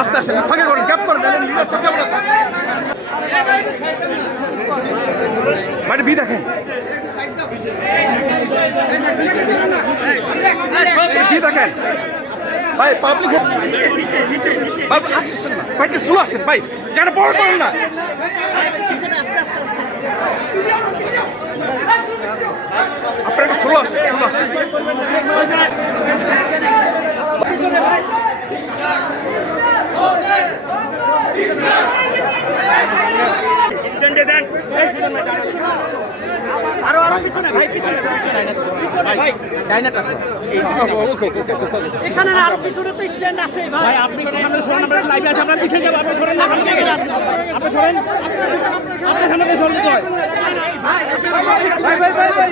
আস্তে আস্তে ফাঁকা করুন, ক্যাপ করেন, বাড়ি বি দেখেন, বি দেখেন ভাই, পাবলিক ভাই চলে আসেন ভাই, যেটা বড় করেন না। আপনার একটু চলে আসেন, চলে আসেন। আরো পিছনে ভাই, পিছনে ভাই, ডাইনাট আছে এখানে, আরো পিছনে তো স্ট্যান্ড আছে ভাই। আপনি সামনে সরেন, আমরা লাইভে আছি, আমরা পিছনে যাব, আপনি সরেন না, আপনি এখানে আছেন, আপনি সরেন, আপনি সামনে দিয়ে সরলে তো হয় ভাই ভাই ভাই ভাই।